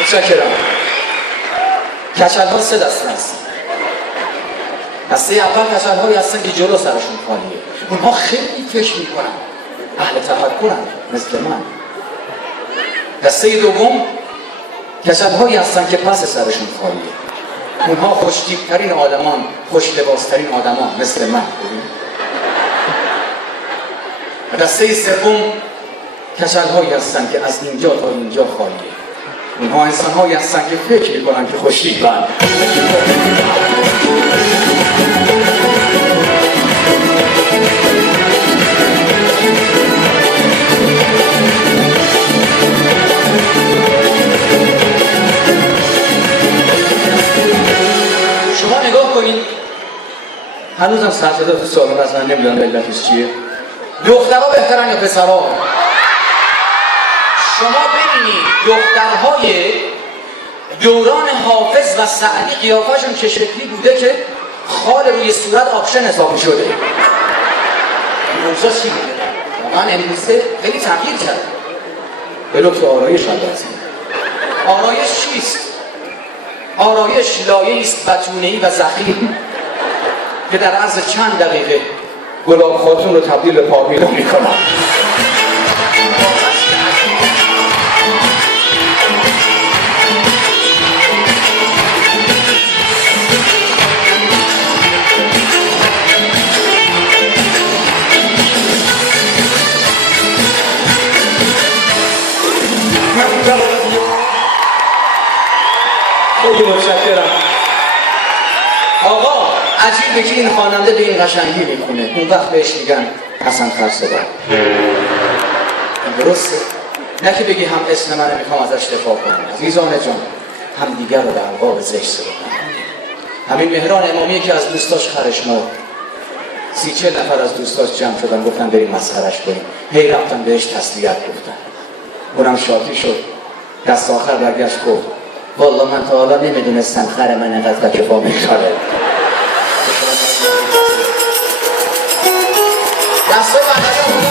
متشکرم. کچل‌ها 3 دسته هستن. دسته اول کچل‌هایی هستن که جلو سرشون خالیه. اونها خیلی فکر میکنن، اهل تفکرن مثل من. دسته دوم کچل‌هایی هستن که پس سرشون خالیه. اونها خوش‌تیپ‌ترین آدمان، خوش‌لباس‌ترین آدمان مثل من. دسته سوم کچل‌هایی هستن که از اینجا تا اینجا خالیه. اونها انسان‌هایی هستن که فکر می‌کنن که خوش‌تیپن. شما نگاه کنید، هنوزم سرصدا تو سالن از من نمیدونم علتش چیه. دخترها بهترن یا پسرها؟ شما ببینید دخترهای دوران حافظ و سعدی قیافه‌شون چه شکلی بوده که خال روی صورت آپشن حسابی شده. موضوع چی میگه؟ واقعا امروزه خیلی تغییر کرد. به لطف آرایش هم هست. آرایش چیست؟ آرایش لایه‌ای است بتونه‌ای و ضخیم که در عرض چند دقیقه گلاب خاتون رو تبدیل به پارمیلا میکنن. خیلی متشکرم. آقا عجیبه که این خواننده به این قشنگی میخونه، اون وقت بهش میگن حسن فرسوده. درسته؟ نه که بگی هم اسم منو میخوام ازش دفاع کنم. عزیزان جان، هم دیگر رو در باب زشت صدا. همین مهران امامی که از دوستاش خرش مرد، 30-40 نفر از دوستاش جمع شدن گفتن بریم مسخرش کنیم. هی رفتن بهش تسلیت گفتن. اونم شاطی شد. دست آخر برگشت گفت والله من تا حالا نمیدونستم خر من اینقدر کفا میخوره. دسته بندری